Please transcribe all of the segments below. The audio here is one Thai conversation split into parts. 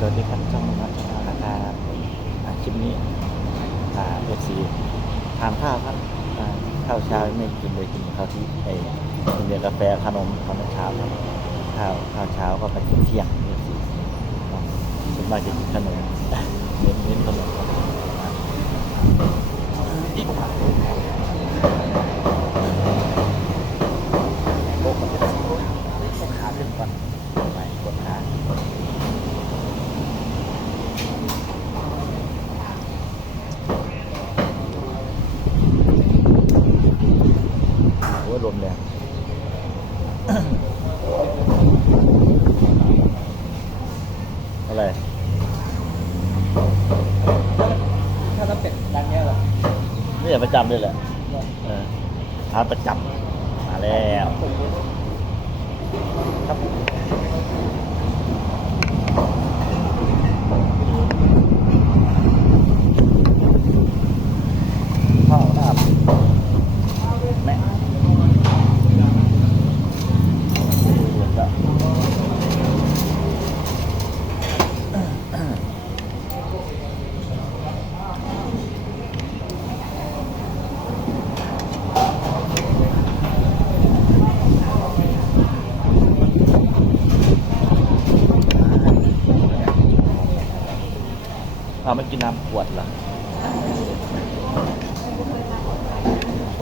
สวัสดีครับช่องนัทชานะครับอ่าคลิปนี้อ่าเอฟซีทานข้าวครับข้าวเช้าไม่กินเลยกินข้าวที่ไอ้กินเบียร์กาแฟขนมตอนเช้าครับข้าวข้าวเช้าก็ไปกินเที่ยงเอฟซีส่วนมากจะกินขนมเน้นเน้นขนมครับโบ๊ะมันจะสีกดขาขึ้นก่อนไปกดขา โอ้ยลมแรง อะไร ถ้าเราเป็ดดังเนี้ยเหรอ ประจำด้วยแหละเออทานประจำมาแล้วครับ เอาไม่กินน้ำขวดเหรอ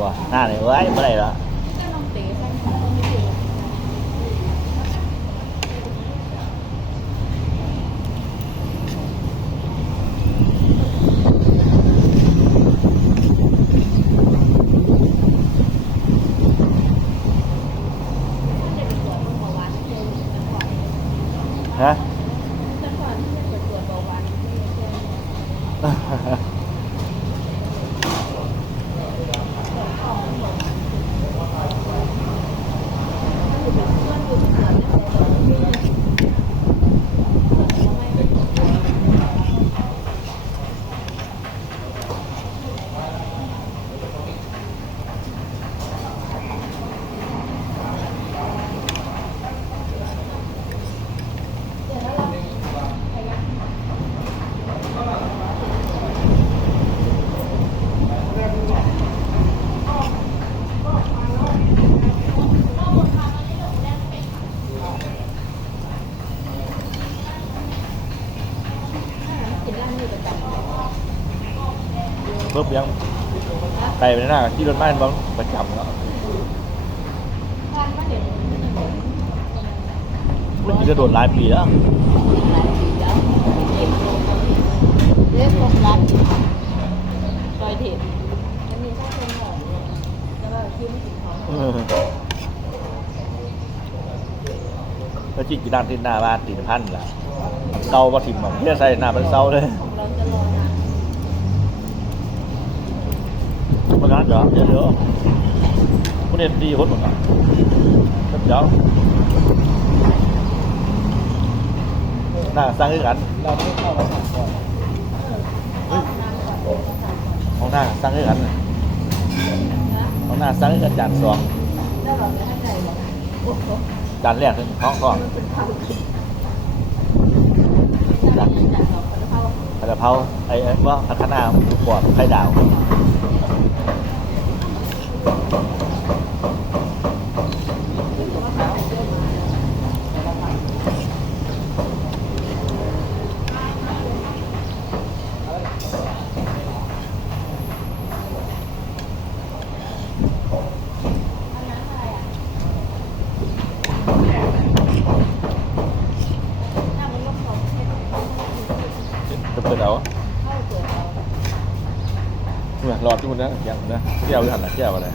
ว้าหน้าเนี่ยเว้ยเมื่อไหร่ละ ฮะ เพิ่มยัง ไปไปหน้าที่รถบ้านบ้างประจำเนาะมันจะโดนหลายปีแล้วเรียกโรงรัดซอยเด็ดมันมีแค่คนหน่อยแล้วก็คิ้วไม่ถึงเขาเออแล้วจิตกีด้านที่หน้าบ้านตีนพันล่ะเกาบ่ถิ่มอะเพื่อใส่หน้ามันเศร้าเลย เราจะรอนาน มันงั้นเหรอเดี๋ยวเดี๋ยวคุณเอ็นดีคนหมดอะเดี๋ยวหน้าสร้างขึ้นกันเราไม่เข้ามาสั่งก่อนเอานานก่อนเอาสามก่อนห้องหน้าสร้างขึ้นกันห้องหน้าสร้างขึ้นกันจานสองจานแรกถึงห้องก่อนเป็นความคิดถ้าเราเป็นกสองคนเข้าผัดกะเพราไอ้ไอว่าพัฒนาหมูกรอบไข่ดาว จะเปิดเอาเนี่ยรอที่มันนะแก้วนะแก้วหรือหันหลังแก้วอะไร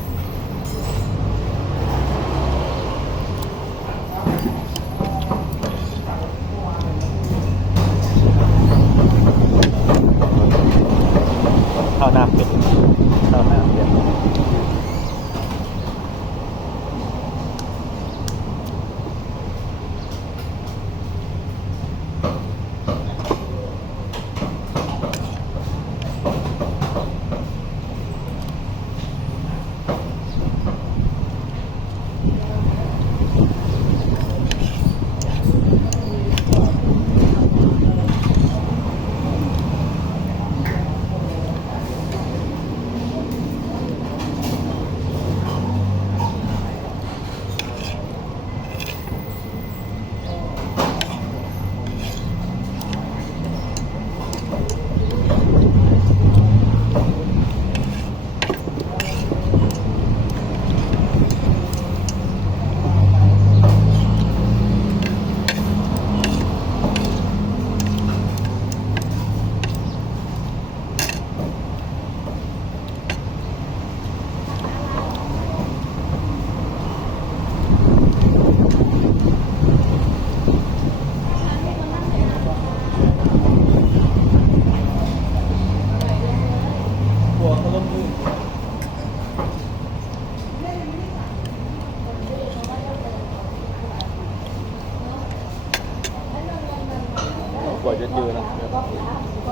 กว่าจะเจอนะ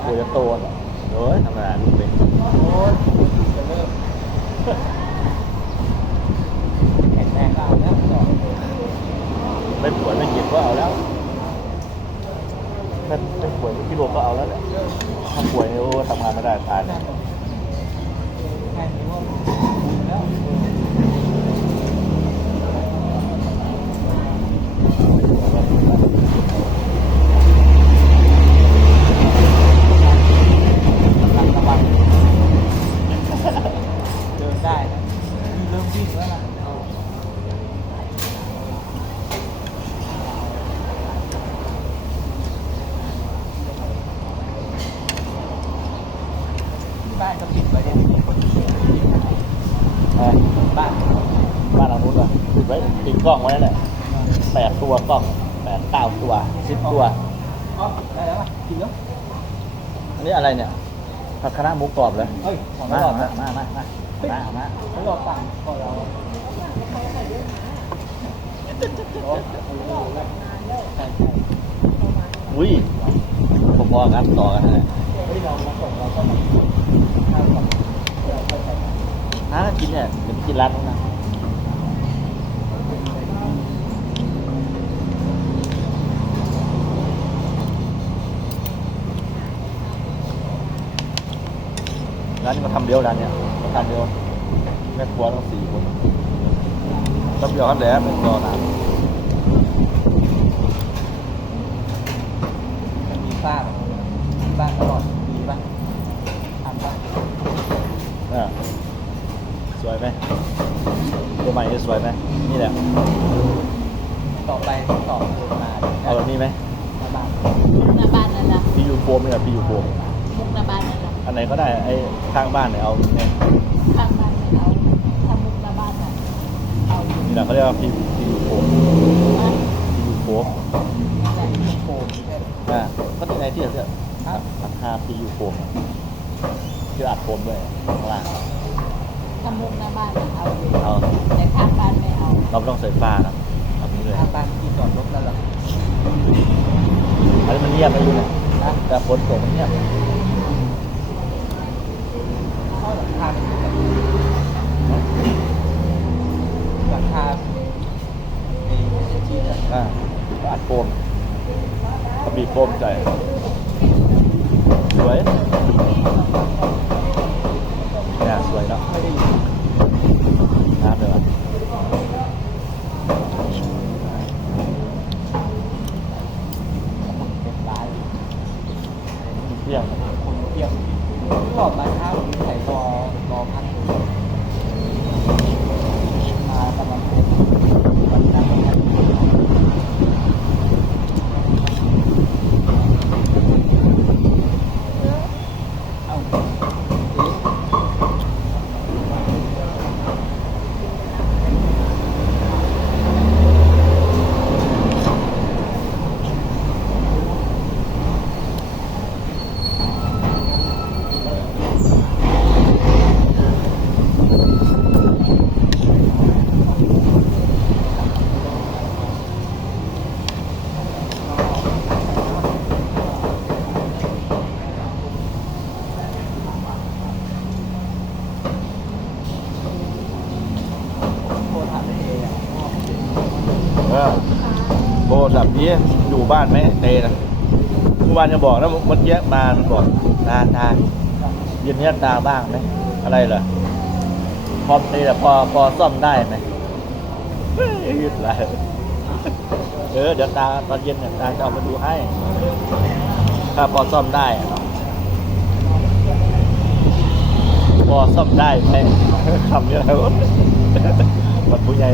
กว่าจะโตนะโอ้ยธรรมดาลูกเป็นโอ้ยจะเริ่มแข็งแรงก็เอาแล้วไม่ป่วยไม่เจ็บก็เอาแล้วถ้าไม่ป่วยที่โลก็เอาแล้วแหละถ้าป่วยโอ้ทำงานไม่ได้ตายนะแค่ว่าแล้ว กำลังระวังเดิน ได้นะคือเริ่มวิ่งแล้วล่ะที่บ้านก็ปิดไว้เนี่ยมีคนเสียเออบ้านบ้านหลังนู้นอะติดไว้ติดกล้องไว้นั่นแหละแปดตัวกล้องแปดเก้าตัวสิบตัวอ๋อได้แล้วป่ะกินแล้วอันนี้อะไรเนี่ยผักคะน้าหมูกรอบเลยเฮ้ยของมาเราหลอดมานะมา มามามามาเขาหลอดต่างของเราอุ้ยผมพอกันต่อกันนะเฮ้ยน้ากินเนี่ยเดี๋ยวกินร้านนู้นนะร้านนี้มาทำเดียวร้านเนี้ย มาทำเดียวแม่ครัวต้องสี่คนทำเดียวครับแหล้วเป็นรอนานมันมีฝ้าแบบที่บ้านตลอดดีป่ะทำป่ะอ่าสวยไหมตัวใหม่นี่สวยไหมนี่แหละ ต่อไปต้องต่อเดินมาเอาแบบนี้ไหมมาบ้านหน้าบ้านนั่นแหละพี่ยูโฟมเนี่ยพี่ยูโฟมมุกหน้าบ้านนั่นแหละอันไหนก็ได้ไอ้ข้างบ้านเนี่ยเอาเนี่ย ข้างบ้านไม่เอาถ้ามุกหน้าบ้านน่ะเอาอยู่ นี่แหละเขาเรียกว่าพี่พี่ยูโฟมนะพี่ยูโฟมแต่โฟมไม่ใช่อ่าก็ที่ไหนที่เราเรียกราคาพี่ยูโฟมคืออัดโฟมด้วยข้างล่างถ้ามุกหน้าบ้านน่ะเอาอยู่เอาแต่ข้างบ้านไม่เอาเราไม่ต้องใส่ฟ้านะเอานี้เลยข้างบ้านที่จอดรถนั่นแหละอันนี้มันเงียบไปอยู่นะนะแต่ฝนตกมันเงียบเข้าหลังคาเป็นแบบหลั งคาไอ้ชีสอะอ่าก็อัดโฟมก็บีบโฟมใส่สวยเนาะ ไม่ได้อยู่ น้ำเลยวะ เป็นร้าน มีเที่ยง คนเที่ยวหลอดมาข้าวใส่รอรอพักอยู่มากำลังเป็นวันนั้นวันนั้นเอ้าเอ๊ะ โทรถามได้เองอะ เออโบสับนี้อยู่บ้านไหมเตนะเมื่อวานจะบอกนะเมื่อกี้มามันบอกตาตาเย็นนี้ตาบ้างไหมอะไรเหรอพอเตแต่พอพอซ่อมได้ไหมเฮ้ยอะไรเออเดี๋ยวตาตอนเย็นเนี่ยตาจะเอามาดูให้ ถ้าพอซ่อมได้เนาะพอซ่อมได้ไหมคำนี้อะไรวะมันผู้ใหญ่